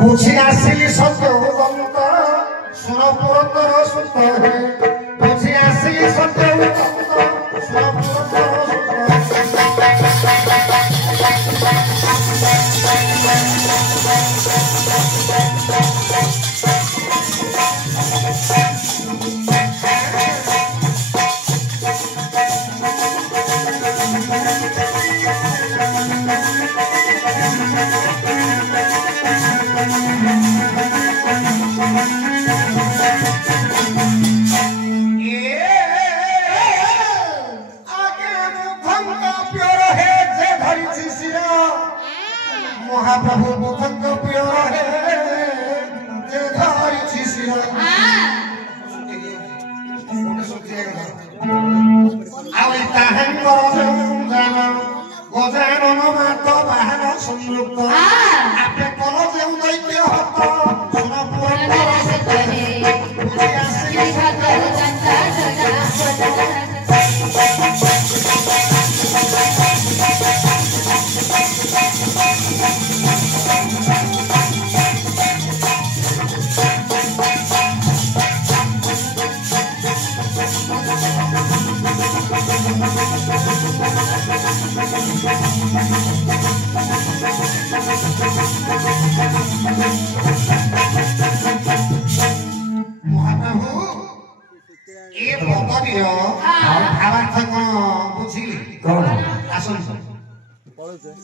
বুঝি আসিলি সত্য উদন্ত শুন পুরন্দর সুত বুঝি আসিলি সত্য উদন্ত শুন পুরন্দর महाप्रभु बुधंग प्रिय है जे धारी छिसिरा आवे ताहन करो जान गजानन मात बाहन संयुक्त आपे कलो जे दैत्य हत सुन पुरंदर सतरे बुझि आसी सागर चंदा सदा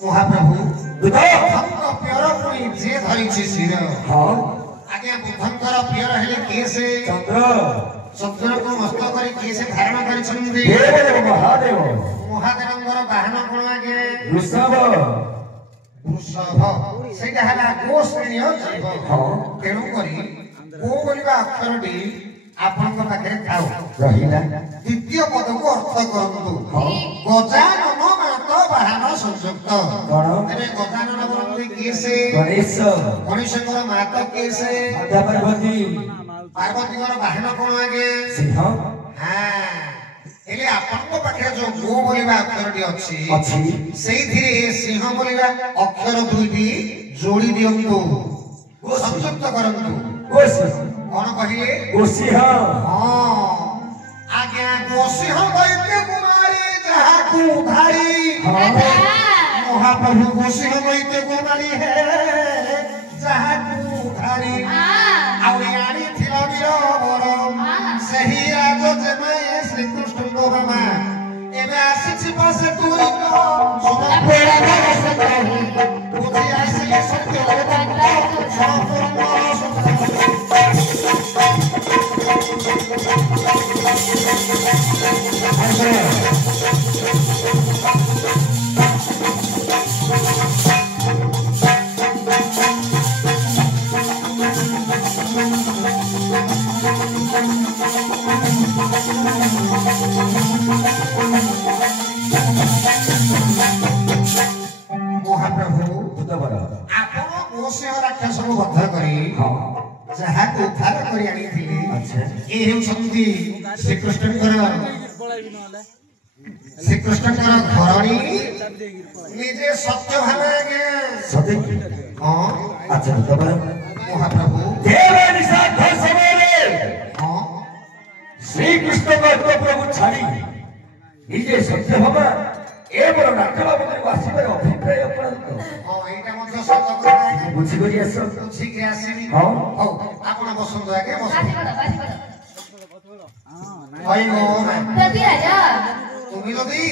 महाप्रभु बुधंग प्रियर पुनी जे धरी छिसिर आज्ञा बुधंगर प्रियर हेले केसे चंद्र चंद्र को मस्त करी केसे धारण करी छन्दी देव महादेव महादेवंगर वाहन कोन आगे वृषभ वृषभ सेटा हला गो श्रेणी जीव तेणु करी गो बोलिबा अक्षरटी आपनक पाखे थाउ रहिला द्वितीय पद को अर्थ करंतु गजानन मात वाहन संयुक्त अरे गजानन बोलते केसे गणेश गणेशंकर मात केसे माता पार्वती पार्वतीकर वाहन कोन आगे सिंह हां एले आपनक पाखे जो गो बोलिबा अक्षरटी अछि सेइथिरे सिंह बोलिबा अक्षर दुईटी जोड़ी दियंतु गो संयुक्त करंतु गो कौन कहिए गोसिंह हां आज्ञा गोसिंह दैत्य कुमारी जहा को धारी महाप्रभु गोसिंह दैत्य कुमारी है जहा को धारी आउयानी थिला वीरवर सही राज जमाए श्री कृष्ण गोमा एबे आसी पासे तुरी को सोना पेड़ा रस करी बुझि आसी सत्य वेदांत संपूर्ण महाप्रभु बुधवर आपण गोसिंह राक्षस को बद्ध करी जहा को उद्धार करी आनी थिले अच्छा ए हेउछंती श्री कृष्णकर घरणी निजे सत्य भावे के सत्य हां अच्छा बुधवर महाप्रभु देव निषाद समय हां श्री कृष्ण को प्रभु छाड़ी निजे सत्य भावे एबर नाटला बदल वासिबर अभिप्राय करंतो हां एटा मध्य सत्य କଥା बुझी करी आस बुझी के आसीनी हां हो आपण बसंत आगे बस हां प्रति राजा तुमी लदी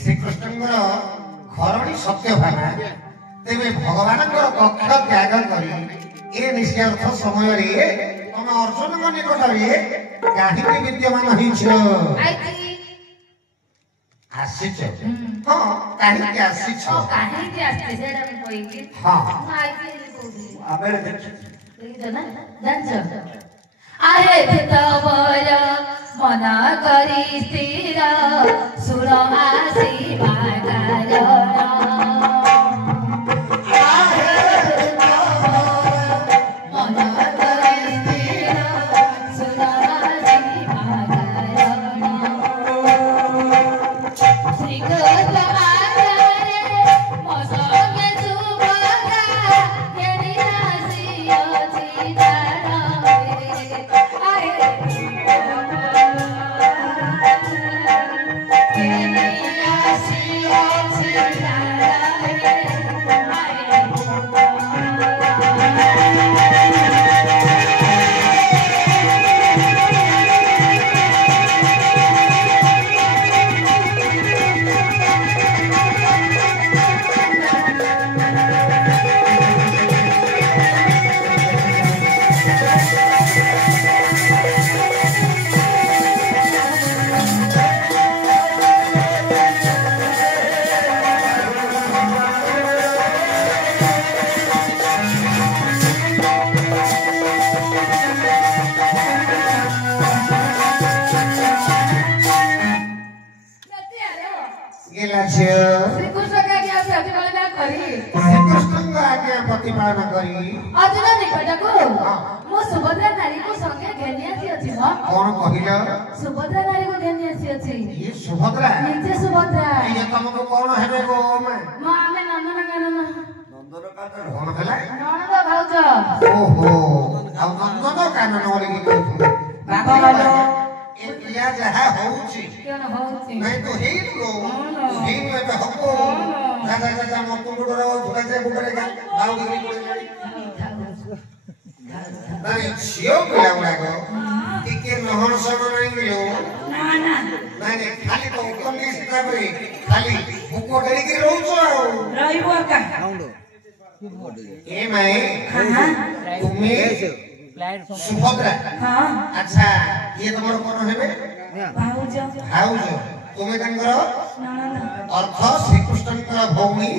श्री कृष्णकर घरणी सत्य भामा तेबे भगवानकर कक्ष त्याग करी ए निश्चयार्थ समय रे तम अर्जुन को निकट रे काहे विद्यमान हिछ आसीच हां काहे के आसीच काहे के आसीच सेडा में कोई के हां आइते कोई आबेले देख जना जानछ आरे तवर मन करी स्थिर सुर आसी बागार अर्जुन निकटको मो सुभद्रा नारी को संगे घेनी आसी अछि म कौन कहिला सुभद्रा नारी को घेनी आसी अछि ये सुभद्रा निजे सुभद्रा ये तुमको कौन हेबे गो मैं आमे नंदनकानन कौन हला ननद भाउज ओहो अब नंदनकानन वाली की कहू बाबा वालो ए पिया जहा होउची केन होउची नहीं तो हे लो हे में तो हको दादा दादा मो कुंडुरा झुका से गुडरे गा बाउ गिरी कोई नहीं छियो पिला गुडाको टिके नहर सम नहीं गयो ना ना नहीं खाली तो कमी सिता बे खाली भूको डरी के रहउछो रहिबो का ए मैं तुम्हें सुभद्रा हां अच्छा ये तुम्हारा कौन हेबे भाउज भाउज तुम्हें तंकर ननद अर्थ श्री कृष्णकर भौणी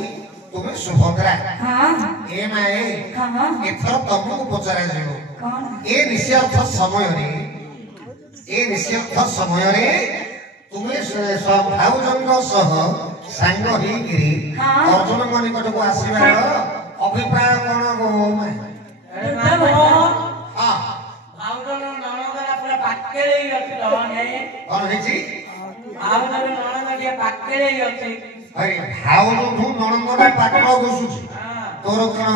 तुम्हें सुभद्रा हां ए माए हां एथर तुमको पचरा जिवो कोन ए निश्चयर्थ समय रे तुम्हें सब भाउजंग सह सांग हिगिरी अर्जुन को निकट को आसीबार अभिप्राय कोन गो मैं हां भाउजन ननदरा पूरा पाकेले अछिलो ने कोन हेची भाउजन ननदरिया पाकेले अछि अरे भाउज तू ननंदरा पाटलो घुसुची तोर कोन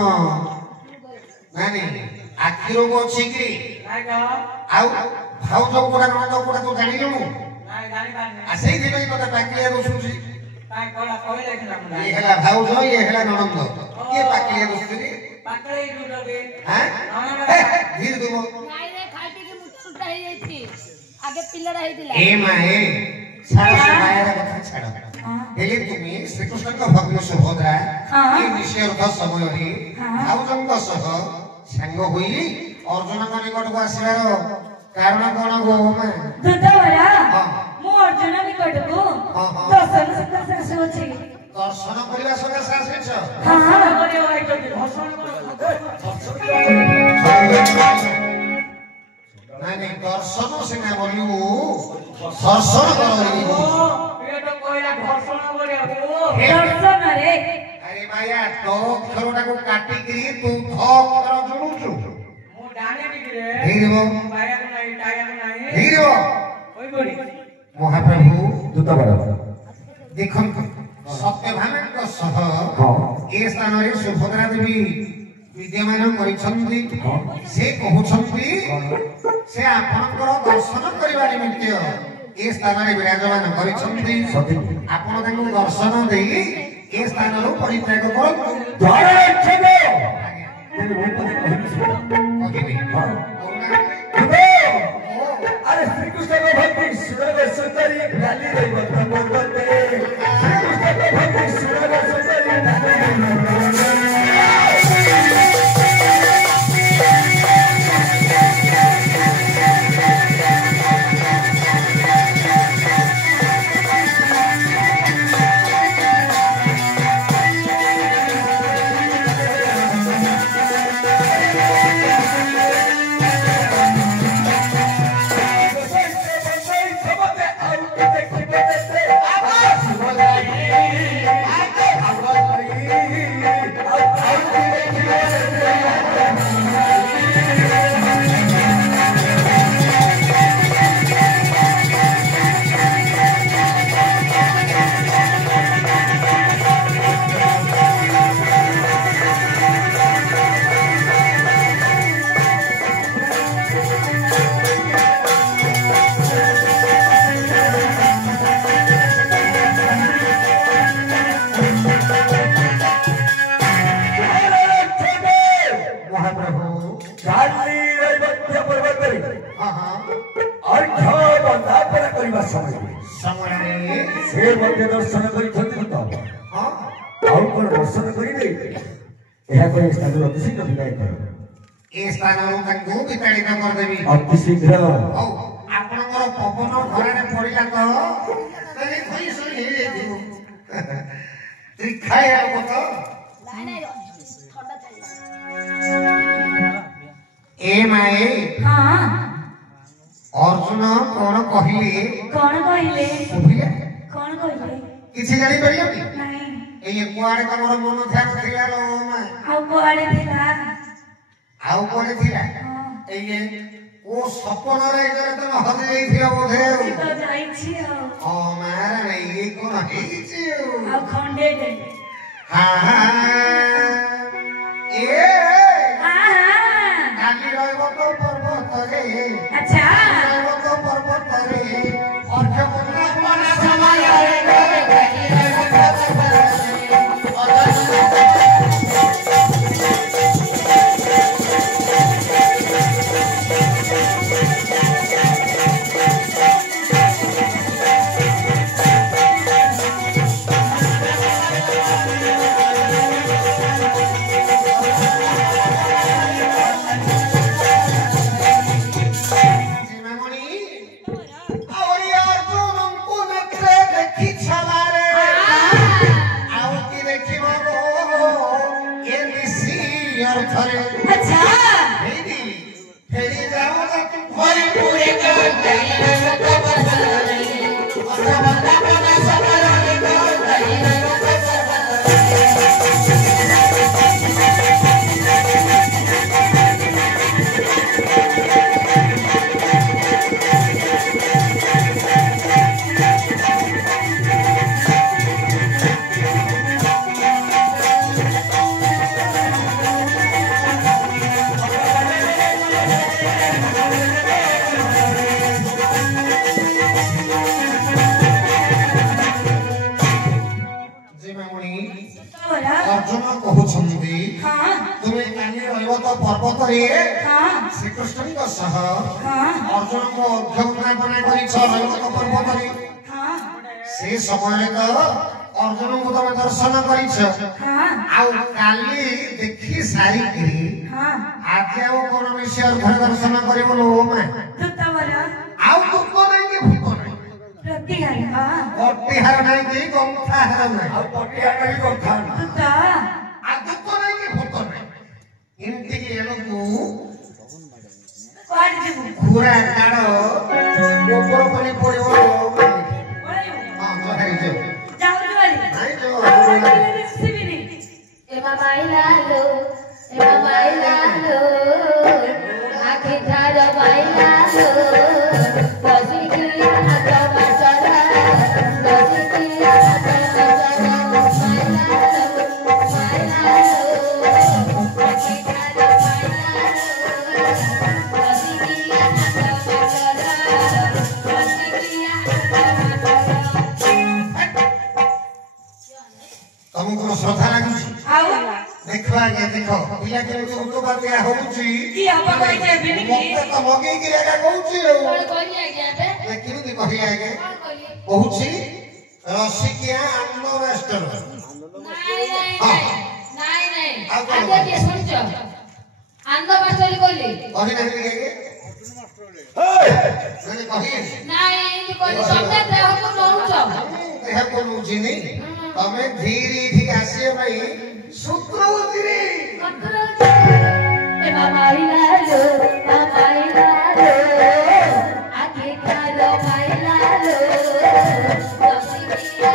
नानी आखिरो को अछि कि नाइ का आउ भाउज कोडा ननंद कोडा तो जानिलु नाइ जानि पाने आ सेई दिनै तोते पाकलिया घुसुची काय कोला कहले कि ना ये हला भाउज ये हला ननंद के पाकलिया घुसुची पाकेले दुलगे हैं ननदरा धीर दुमो नाइ रे खाइटी के मुठ उल्टा हे जाइछि आगे पिल्लर हेदिला ए माए छाड़ से माया कथा छाड़ हेले तुमी श्री कृष्ण का भक्त सुभद्रा ये निश्चयर्थ समय रे भाउजंग सह सांग होई अर्जुन का निकट को आसीबार कारण कोन गो मैं दुदवरा मो अर्जुन निकट को दर्शन सकाशे अछि दर्शन करबा सकाशे आछछ हां करे ओइ तो भषण नहीं दर्शन सिना बोलियो दर्शन करी ये तो कोइला भषण करे ओ दर्शन रे अरे माया तो खरोटा को काटी के तू खर जुलुचु मो डाने बिगरे धीरबो बाया को नाही टाया को नाही धीरबो ओइ गोरी महाप्रभु दूतबर देखन सत्यभानक सह ए स्थान रे सुभद्रा देवी विद्यमान करिछन्ति से कहउछन्ति से आपनकर दर्शन करिबा निमित्त ए स्थान रे विराजमान करिछन्ति आपण तांको दर्शन देई ए स्थान रो परित्याग करु द्वारा छबो तेरे वो पति कहिबे अरे श्री कृष्ण को भक्ति सुरग सुंदरी गाली रे पर्वते श्री कृष्ण को भक्ति सुरग सुंदरी गाली रे दर्शन करी दर्शन करेंगे अति शीघ्र विदाय कर ए स्थान विताड़ित करदेवी अति शीघ्र आपनकर पवन घरे पड़िला तो तरी खई सही हे दियो त्रिखाय आको तो नाही थोड़ा चाहिए ए माए हां अर्जुन कोन कहिले सुभिले कोन कहले किछि जानि परियो कि नाही ए कुआडे तमर मन ध्यान थिला लो मा आ कुआडे थिला ଆଉ କୋଉଠି ଥିଲା ଏଇ ଓ ସପନରେ ଜଣେ ତମେ ହଜି ଯାଇଥିବ ବୋଧେ ତ ଯାଇଛି ଆଉ ହଁ ମାର ଏଇ କଣ ହେଇଛି ଆଉ ଖଣ୍ଡେ ଦେ ଏ କାଲି ରହିବ ତ ପର୍ବତରେ ଆଚ୍ଛା ରହିବ ତ ପର୍ବତରେ ଅର୍ଘ୍ୟ ପୂର୍ଣ୍ଣ ସମୟରେ अच्छा फेरी जाओ ना तुम भरी पूरे कर पर्वतरे श्रीकृष्ण सह अर्जुन को अभ्युत्थापना पर्वतरे से समय तो अर्जुन को तुम दर्शन काली देखी सारी आज कौन विषय घर दर्शन कर प्रतिहार नहीं कि गंथाहार नहीं इनके खुरा ताड़ ऊपर पनी पड़ो श्रद्धा लगुच देखो आगे देखो पिला के ऋतु बातिया होउची की हबा कहि के बिनी मते तो मगे की आगे कहउची कोन कहि आगे आबे लेकिन दी कहि आगे कहउची रसिकिया आनंद मास्टर नहीं आगे के सुनछ आनंद मास्टर कहली कहि नहीं के मैंने कहि नहीं कोई शब्द देह को नहुछ देह को नहुची नहीं तमे धीरे धीरे आसे भाई सूत्र उतरे ए मामाइला लो आगे कालो माइला लो रसिकिया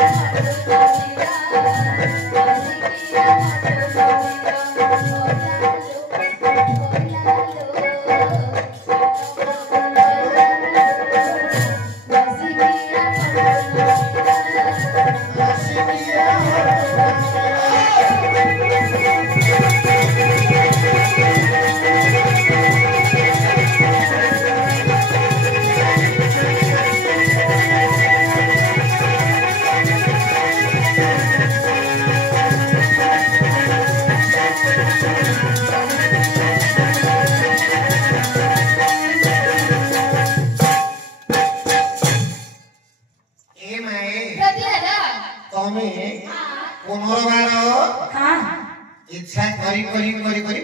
इच्छा करी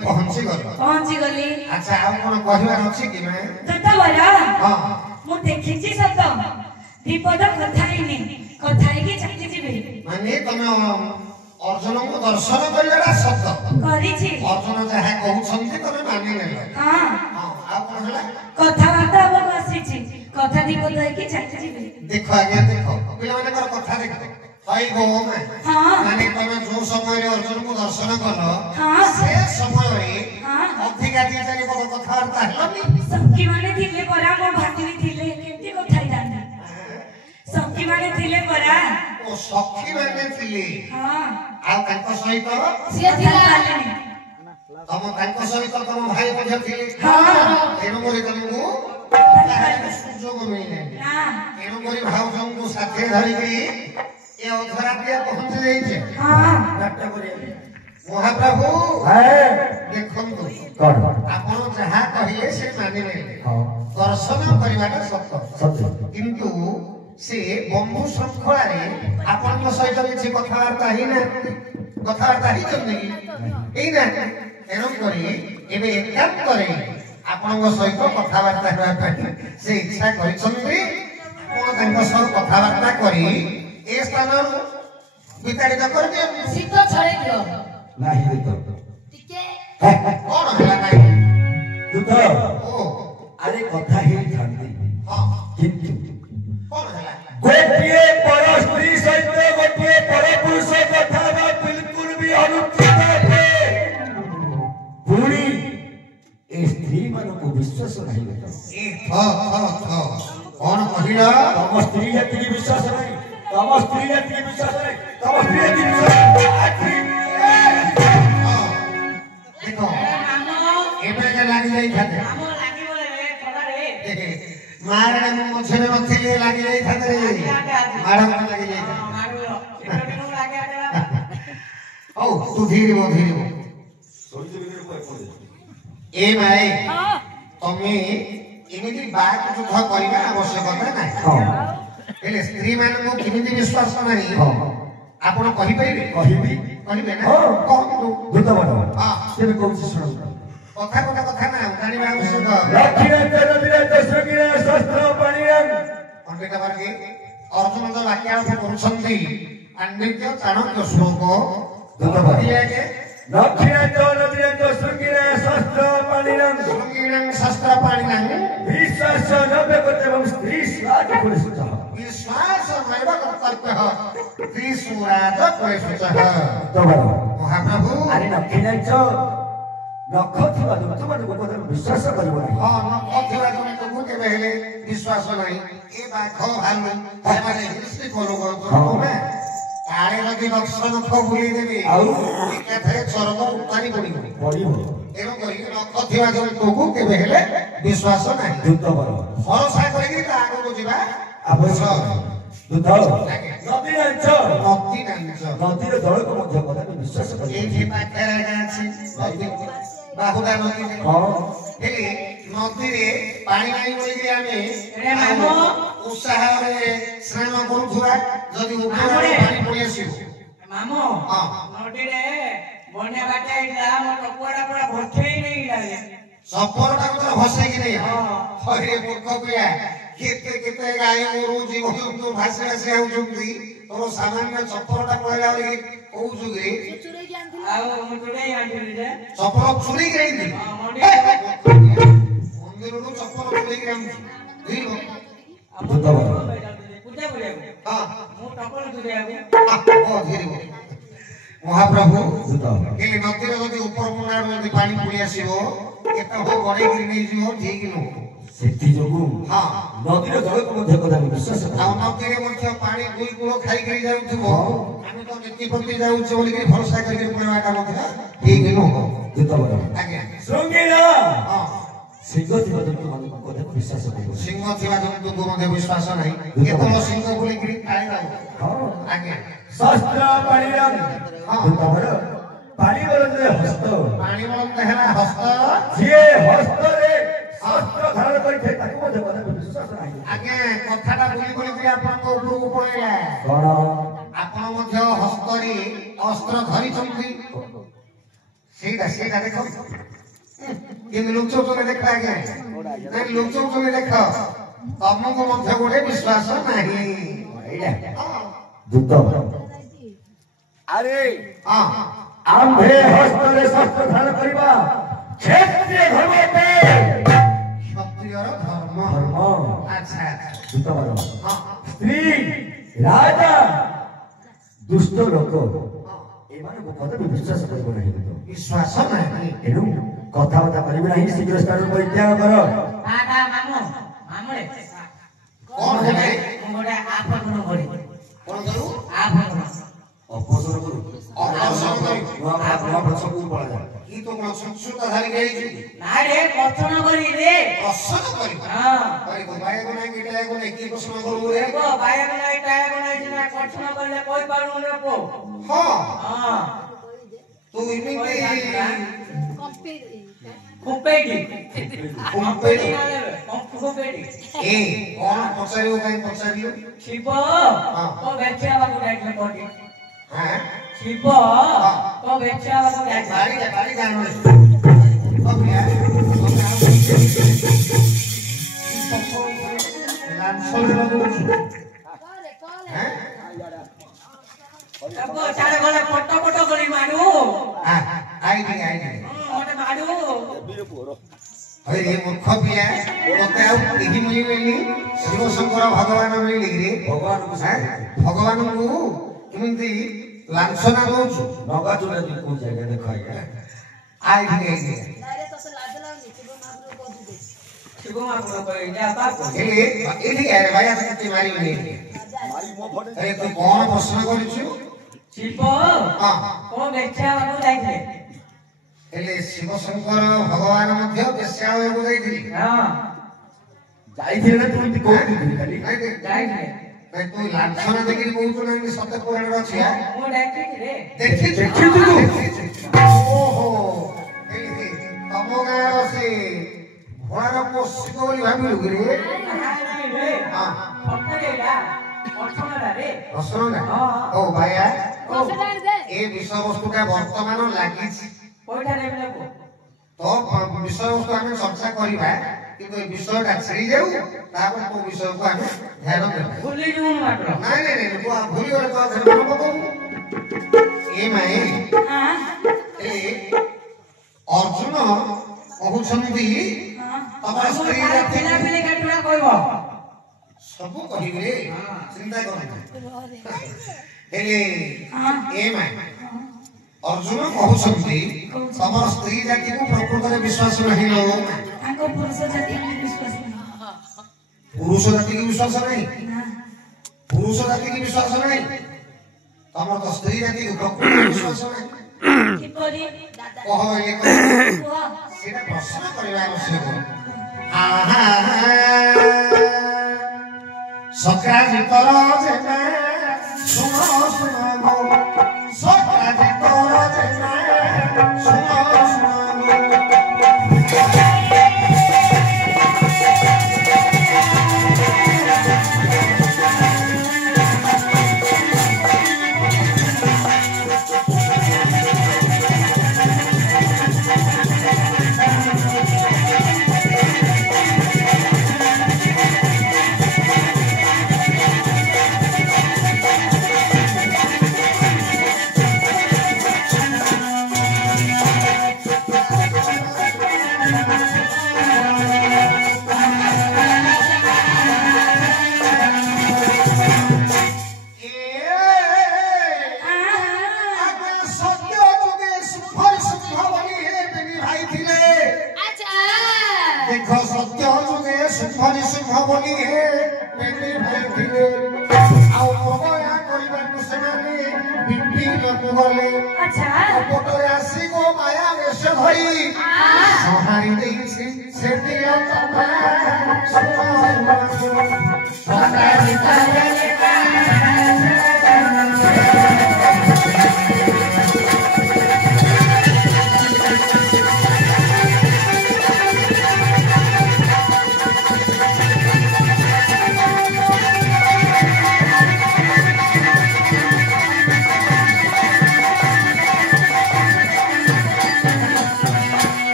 पहुंची गली अच्छा आ कोन कहवार अछि कि मैं तता बरा हां मु देखिछि सत विपद कथाइनी कथाइ की चली जिबे माने तमे अर्जुन को दर्शन करला सत करिछि अर्जुन जहा कहउछन्ति तमे मानि ले हां हां आ कोन हला कथा वार्ता अब आसीछि कथा विपद की चली जिबे देखो आगे देखो पिला माने कर कथा देखो भाई गो में हां माने तमे जो समय अर्जुन को दर्शन करलो हां से समय रे हां अधिकारी କଥାବାର୍ତ୍ତା ହେଲନି? ସଖୀ ମାନେ ଥିଲେ ପରା ମୋ ଭାତିରେ ଥିଲେ କେମିତି କଥା ହେଇଥାନ୍ତା ସଖୀ ମାନେ ଥିଲେ ପରା ଓ ସଖୀ ମାନେ ଥିଲେ ହଁ ଆଉ ତାଙ୍କ ସହିତ ସିଏ ଥିଲା ତାଙ୍କ ସହିତ ତମ ଭାଇ ମଧ୍ୟ ଥିଲେ ତେଣୁକରି ତମକୁ ସୁଯୋଗ ମିଳିଲାନି ତେଣୁକରି ଭାଉଜଙ୍କୁ ସାଥିରେ ଧରିକି ଏ ଅଧରାତ୍ରିଆ ପହଞ୍ଚି ଯାଇଛେ ନାଟ୍ୟ କରିବା ମହାପ୍ରଭୁ ଦେଖନ୍ତୁ ଆପଣ ଯାହା କହିଲେ ସେ ମାନିନେଲେ ଦର୍ଶନ କରିବାଟା ସତ କିନ୍ତୁ ସେ ବନ୍ଧୁ ଶୃଙ୍ଖଳାରେ ଆପଣଙ୍କ ସହିତ କିଛି କଥାବାର୍ତ୍ତା ହେଇଛନ୍ତି ହେଇନାହାନ୍ତି ତେଣୁକରି ଏବେ ଏକାନ୍ତରେ ଆପଣଙ୍କ ସହିତ କଥାବାର୍ତ୍ତା ହେବା ପାଇଁ ସେ ଇଚ୍ଛା କରିଛନ୍ତି ଆପଣ ତାଙ୍କ ସହ କଥାବାର୍ତ୍ତା କରି ଏ ସ୍ଥାନରୁ ବିତାଡ଼ିତ କରିଦିଅନ୍ତୁ ଶୀତ ଛଡ଼େଇ ଦିଅ ନାହିଁ ଟିକେ କଣ ହେଲା ନାହିଁ ତୁ ତ ଆରେ କଥା ହେଇଥାନ୍ତି କିନ୍ତୁ କଣ ହେଲା ଗୋଟିଏ ପର ସ୍ତ୍ରୀ ସହିତ ଗୋଟିଏ ପର ପୁରୁଷ କଥା ବା ବିଲକୁଲ ବି ଅନୁଚିତ ଅଟେ ପୁଣି ଏ ସ୍ତ୍ରୀ ମାନଙ୍କୁ ବିଶ୍ୱାସ ନାହିଁ କଣ କହିଲ ତମ ସ୍ତ୍ରୀ ଯେତିକି ବିଶ୍ୱାସ ନାହିଁ ତମ ସ୍ତ୍ରୀ ଯେତିକି ବିଶ୍ୱାସ ନାହିଁ ତମ ସ୍ତ୍ରୀ ଯେତିକି ବିଶ୍ୱାସ ଦେଖ ଏବେ ଲାଗି ଯାଇଥାନ୍ତେ ମାରେ ମୁଁ ମଝିରେ ନଥିଲି ଲାଗି ଯାଇଥାନ୍ତେ ମାଡ଼ ଲାଗି ଯାଇଥାନ୍ତେ ହଉ ତୁ ଧୀରେ ଏ ଭାଇ ତମେ ଏମିତି ବାକ୍ ଯୁଦ୍ଧ କରିବା ଆବଶ୍ୟକତା ନାହିଁ ହେଲେ ସ୍ତ୍ରୀ ମାନଙ୍କୁ କେମିତି ବିଶ୍ୱାସ ନାହିଁ ଆପଣ କହିପାରିବେ କହିବେ ନା କେବେ କହୁଛି ଶୁଣନ୍ତୁ କଥା ନା ଜାଣିବା ଆବଶ୍ୟକ ପଣ୍ଡିତ ବର୍ଗୀ ଅର୍ଜୁନ ତ ବାକ୍ୟାର୍ଥ କରୁଛନ୍ତି ପାଣ୍ଡିତ୍ୟ ଚାଣକ୍ୟ ଶ୍ଲୋକ ଶାସ୍ତ୍ର ପାଣିନାଂ ବିଶ୍ୱାସ ମହାପ୍ରଭୁ ଆରେ ନଖ ଥିବା ଜନ୍ତୁମାନଙ୍କୁ ବିଶ୍ୱାସ କରିବ ନାହିଁ ନଖ ଥିବା ଜନ୍ତୁକୁ କେବେ ହେଲେ ବିଶ୍ୱାସ ନାହିଁ ଏ ବାଘ ଭାଲୁ ସେମାନେ ହିଂସ୍ରି କରୁଛନ୍ତି ନା କାଳେ ଯଦି ନଖ ବୁଲେଇଦେବେ ଆଉ ଏକାଥରେ ଚରମ ଉତ୍ତାରି ପଡ଼ିବ ତେଣୁକରି ନଖ ଥିବା ଜନ୍ତୁକୁ କେବେ ହେଲେ ବିଶ୍ୱାସ ନାହିଁ ଭରସା କରିକି ତା ଆଗକୁ ଯିବା ଆବଶ୍ୟକ ନଦୀର ଜଳକୁ ମଧ୍ୟ କଦାପି ବିଶ୍ୱାସ କରିବ ଏଇଠି ପାଖରେ ଅଛି ବାହୁଡ଼ା ନଦୀ ହେଲେ ନଦୀରେ ପାଣି ନାହିଁ ବୋଲିକି ଆମେ ଉତ୍ସାହରେ ସ୍ନାନ କରୁଥିବା ଯଦି ଉପରେ ପାଣି ପଳେଇ ଆସିବ ନଦୀରେ ବନ୍ୟା ବାତ୍ୟା ହେଇଥିଲା ମୋ ଟପୁଆଟା ପୁରା ଭସେଇ ନେଇଗଲା ସଫରଟାକୁ ତ ଭସେଇକି ନେଇ ହରେ ମୂର୍ଖ ପିଲା କେତେ ଗାଈ ଗୋରୁ ଜୀବଜନ୍ତୁ ଭାସି ଆଉଛନ୍ତି ତୋର ସାମାନ୍ୟ ଚପଲଟା ପଳେଇଲା ବୋଲି କହୁଛୁ କି ଆଉ ମୁଁ ଚୁଡେଇ ଆଣିଥିଲି ଯେ ଚପଲ ଚୁରିକି ଆଣିଥିଲି ମନ୍ଦିରରୁ ଚପଲ ଚୁରିକି ଆଣୁଛୁ ପୂଜା କରିବାକୁ ମୁଁ ଟପଲ ଚୁରେଇବାକୁ ମହାପ୍ରଭୁ ହେଲେ ନଦୀରେ ଯଦି ଉପର ମୁଣ୍ଡାରୁ ଯଦି ପାଣି ପଳେଇ ଆସିବ କେତେ ହଉ ଗড়େଇକି ନେଇଯିବ ଠିକ ନୁହଁ ସେଥିଯୋଗୁଁ ନଦୀର ଜଳକୁ ମଧ୍ୟ କଦାପି ବିଶ୍ୱାସ ଆଉ ନଦୀରେ ମଧ୍ୟ ପାଣି ଦୁଇ କୂଳ ଖାଇକରି ଯାଉଥିବ ଆମେ ତ ନୀତିପତି ଯାଉଛୁ ବୋଲିକି ଭରସା କରିକି ପଳେଇବାଟା ମଧ୍ୟ ଠିକ ନୁହଁ ଆଜ୍ଞା ସିଂହ ଥିବା ଜନ୍ତୁମାନଙ୍କୁ କଦାପି ବିଶ୍ୱାସ କରିବ ସିଂହ ଥିବା ଜନ୍ତୁଙ୍କୁ ମଧ୍ୟ ବିଶ୍ୱାସ ନାହିଁ କେତେବେଳେ ସିଂହ ବୋଲିକିରି ଖାଇବାକୁ ଆଜ୍ଞା ଶାସ୍ତ୍ର ପାଣି ହସ୍ତ ହେଲା ହସ୍ତ ଯିଏ ହସ୍ତରେ ଶାସ୍ତ୍ର ଧାରଣ କରିଥାଏ ତାକୁ ମଧ୍ୟ କଦାପି ବିଶ୍ୱାସ ନାହିଁ ଆଜ୍ଞା କଥାଟା ବୁଲିକିରି ଆପଣଙ୍କ ଉପରକୁ ପଳେଇଲା କଣ ଆପଣ ମଧ୍ୟ ହସ୍ତରେ ଅସ୍ତ୍ର ଧରିଛନ୍ତି ସେଇଟା ଦେଖ କିନ୍ତୁ ଲୁଚଉଛନ୍ତି ଦେଖ ଆଜ୍ଞା ଲୁଚଉଛନ୍ତି ଦେଖ ତମକୁ ମଧ୍ୟ ଗୋଟେ ବିଶ୍ୱାସ ନାହିଁ ଆରେ ଆମ୍ଭେ ହସ୍ତରେ ଶାସ୍ତ୍ର ଧାରଣ କରିବା କ୍ଷତ୍ରିୟ କ୍ଷତ୍ରିୟର ଧର୍ମ ଆଚ୍ଛା ସ୍ତ୍ରୀ ରାଜା ଦୁଷ୍ଟ ଲୋକ ଏମାନଙ୍କୁ କଦାପି ବିଶ୍ୱାସ କରିବ ନାହିଁ ବିଶ୍ୱାସ ନାହିଁ ଏଣୁ କଥାବାର୍ତ୍ତା କରିବି ନାହିଁ ଶୀଘ୍ର ସ୍ଥାନରୁ ପରିତ୍ୟାଗ କର। କଣ ହେଲେ ମୁଁ ଗୋଟେ ଆପନ କରି କଣ କରୁ ଆପନ ଅପସର କରୁ ଅପସର କରୁ ନୂଆ ପଛକୁ ପଳା କି ତ କଣ ସଂସ୍କୃତ ଧାରି ଯାଇଛୁ ନାଇଁ ରେ କଥନ କରି ରେ ପ୍ରଶ୍ନ କରିବ ହଁ ଭାଇ ବାୟାଗ ନାହିଁ ବିଟାୟାଗ ନାହିଁ କି ପ୍ରଶ୍ନ କରୁ ରେ ଦେଖ ବାୟାଗ ନାଇଁ ଟାୟାଗ ନାଇଁ ସିନା କଥନ କରିଲେ କହି ପାରୁନ ରେ ପୋ ହଁ ହଁ ତୁ ଏମିତି କୁପେଡି କୁମ୍ପେଡି କୁପେଡି ଏ କଣ ପଚାରିବ କାଇଁ ପଚାରିବ ଶିବ ଓ ବେଚ୍ୟା ବାବୁ ଯାଇଥିଲେ କୋଟି ହଁ ଶିବ ଓ ବେଚ୍ୟା ବାବୁ ଯାଇଥିଲେ ବାଡ଼ି ଜାଣୁ ଓକେ ଲାଞ୍ଚ ଲଗଉଛୁ হ্যাঁ দেখো চারে গলে ফটো ফটো করি মারু আইডি ওটা মারু হরে মূর্খ পিলা তোতে আউ কেহি মিলিবেনি শিব শঙ্কর ভগবান মিলিগিরে ভগবানଙ୍କୁ କେମିତି ଲାଞ୍ଚନା ଦଉଛୁ ନଗାଚୁରା ତୁ କୋଉ ଜାଗା ଦେଖ ଆଇଡି ଶିବ ମାପୁର କହି ଯା ବାପ ହେଲେ ଏଠି ଆରେ ଭାଇ ଆସିକି ମାରିବନି ଆରେ ତୁ କଣ ପ୍ରଶ୍ନ କରିଛୁ ଶିବ ହଁ ଓ ବେଚ୍ୟା ବାବୁ ଯାଇଥିଲେ ହେଲେ ଶିବ ଶଙ୍କର ଭଗବାନ ମଧ୍ୟ ବେଶ୍ୟାଳୟକୁ ଯାଇଥିଲେ ହଁ ଯାଇଥିଲେ ତୁ ଏମିତି କହୁଥିଲୁ ଖାଲି ଯାଇଥିଲେ ତୁ ଲାଞ୍ଚନା ଦେଖିକି କହୁଛୁ ନା ଏମିତି ସତ୍ୟ ପୁରାଣରେ ଅଛି ମୁଁ ଦେଖିଛି ରେ ଦେଖିଛୁ ଓହୋ ତମ ଗାଁର ସେ ଘୋଡ଼ାର ପୁଅ ଶିବ ବୋଲି ଭାବିଲୁ କି ରେ ରସନା ଓ ଭାଇଆ ଏ ବିଷୟବସ୍ତୁଟା ବର୍ତ୍ତମାନ ଲାଗିଛି ତ ବିଷୟବସ୍ତୁ ଆମେ ଚର୍ଚ୍ଚା କରିବା କିନ୍ତୁ ଏ ବିଷୟଟା ଛିଡ଼ି ଯାଉ ତାପରେ ତୋ ବିଷୟକୁ ଆମେ ଧ୍ୟାନ ଦେବା ନାଇଁ ନାଇଁ ନାଇଁ ତୁ ଭୁଲିଗଲେ ତ ମନେ ପକଉ ଏ ମାଏ ଏ ଅର୍ଜୁନ କହୁଛନ୍ତି ତମର ସ୍ତ୍ରୀ ଜାତି ସବୁ କହିବେ ଚିନ୍ତା କରନ୍ତୁ ହେଲେ ଏ ମାଏ ଅର୍ଜୁନ କହୁଛନ୍ତି ତମର ସ୍ତ୍ରୀ ଜାତିକୁ ପ୍ରକୃତରେ ବିଶ୍ୱାସ ନାହିଁ ପୁରୁଷ ଜାତିକୁ ବିଶ୍ୱାସ ନାହିଁ ପୁରୁଷ ଜାତିକୁ ବିଶ୍ୱାସ ନାହିଁ ତମର ତ ସ୍ତ୍ରୀ ଜାତିକୁ ପ୍ରକୃତରେ ବିଶ୍ୱାସ ନାହିଁ କହ ସେଇଟା ପ୍ରଶ୍ନ କରିବା ଆବଶ୍ୟକ ସକ୍ରାଜିତର ଜେନା ଶୁଣ ଶୁଣ ସକ୍ରାଜିତର ଜେନା ଶୁଣ ଶୁଣ देखो सत्य जुगे सुंभरी सिंह बोली हे मेरी भाई थिले आउ मगया करिबा कुसनानी बिपी लोक गले अच्छा पटरे आसी गो माया वेश धरी सहारी देइछि से दिया तमा सहारी तारे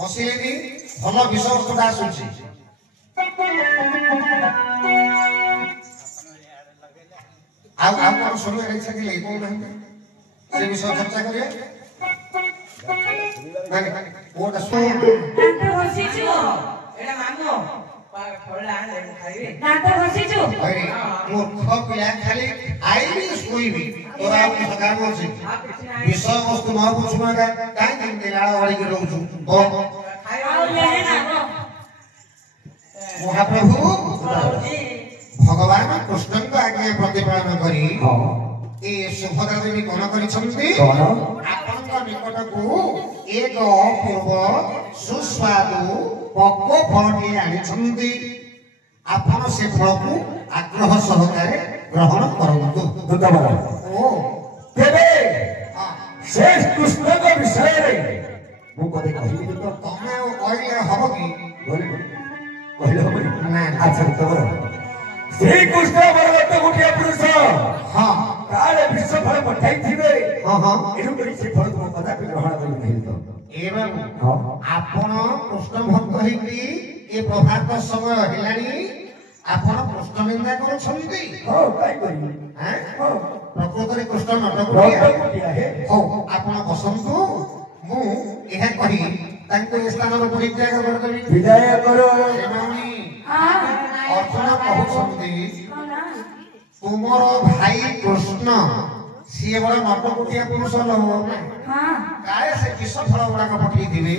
ବସିଲେନି ଭଲ ବିଷୟବସ୍ତୁଟା ଆସୁଛି। ଆଉ କଣ ଶୁଣିବାର ଇଚ୍ଛା ଥିଲେ କହୁନାହାନ୍ତି ସେ ବିଷୟ ଚର୍ଚ୍ଚା କରିବା। କୋଉଟା ଦାନ୍ତ ଘଷିଛୁ ଏଟା ମାମୁଁ ଫଳା ଆଣେ ମୁଁ ଖାଇବି। ଦାନ୍ତ ଘଷିଛୁ ମୂର୍ଖ ପିଲା ଖାଲି ଖାଇବି ଶୋଇବି ତୋର ଆଉ କିଛି କାମ ଅଛି ବିଷୟବସ୍ତୁ ନ ବୁଝୁ କାହିଁକି ଏମିତି ଲାଳ ବାଳିକି ରହୁଛୁ। ଆଉ ଲେହେଁ ନା ମହାପ୍ରଭୁ ଭଗବାନ କୃଷ୍ଣଙ୍କ ଆଜ୍ଞା ପ୍ରତିପାଳନ କରି ଏ ସୁଭଦ୍ରା ଦେବୀ କଣ କରିଛନ୍ତି ଆପଣଙ୍କ ନିକଟକୁ ଏକ ଅପୂର୍ବ ସୁସ୍ୱାଦୁ ପକ୍ୱ ଫଳଟିଏ ଆଣିଛନ୍ତି। ଆପଣ ସେ ଫଳକୁ ଆଗ୍ରହ ସହକାରେ ଗ୍ରହଣ କରନ୍ତୁ। ଓ ତେବେ ସେ କୃଷ୍ଣଙ୍କ ବିଷୟରେ ମୁଁ କதை କହିବି ତ ତମେ ଆଉ କହିଲେ ହବ କି? କହିଲେ ହବନି ନା ଆଚ୍ଛା ତମର ଶ୍ରୀକୃଷ୍ଣ ବରଦତ୍ତ ଗୋଟିଏ ପୁରୁଷ ହଁ କାଳେ ବିଶ୍ୱ ଫଳ ପଠାଇଥିବେ ହଁ ଏଣୁକରି ସେ ଫଳ ତୁମ କଦାପି ଗ୍ରହଣ କରିବି ନାହିଁ ତ। ଏବଂ ଆପଣ କୃଷ୍ଣ ଭକ୍ତ ହେଇକି ଏ ପ୍ରଭାତ ସମୟ ହେଲାଣି ଆପଣ କୃଷ୍ଣ ନିନ୍ଦା କରୁଛନ୍ତି। ହଁ କାଇଁ କରିବି ପ୍ରକୃତରେ କୃଷ୍ଣ ନଟକୁ ହଉ ଆପଣ ବସନ୍ତୁ ମୁଁ ଏହା କହି ତାଙ୍କୁ ଏ ସ୍ଥାନରୁ ପରିତ୍ୟାଗ କରିଦେବି। ବିଦାୟ କର। ଅର୍ଜୁନ କହୁଛନ୍ତି ତୁମର ଭାଇ କୃଷ୍ଣ ସିଏ ବଡ ନଟକୁଟିଆ ପୁରୁଷ କାଳେ ସେ ବିଷ ଫଳ ଗୁଡାକ ପଠେଇଥିବେ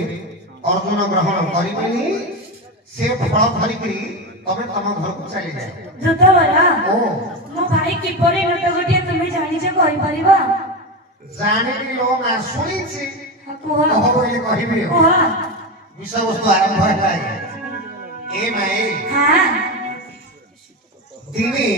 ଅର୍ଜୁନ ଗ୍ରହଣ କରିବେନି ସେ ଫଳ ଧରିକିରି ତମେ ତମ ଘରକୁ ଚାଲିଯାଏ। ଯୁଦ୍ଧବରା ମୋ ଭାଇ କିପରି ନଟଗୋଟିଏ ତୁମେ ଜାଣିଛ କହିପାରିବ? ଜାଣିବି ଲୋ ମା ଶୁଣିଛି କୁହ ବୋଲି କହିବି ବିଷୟବସ୍ତୁ ଆରମ୍ଭ ହେଲା। ଏ ମାଏ ହଁ ଦିନେ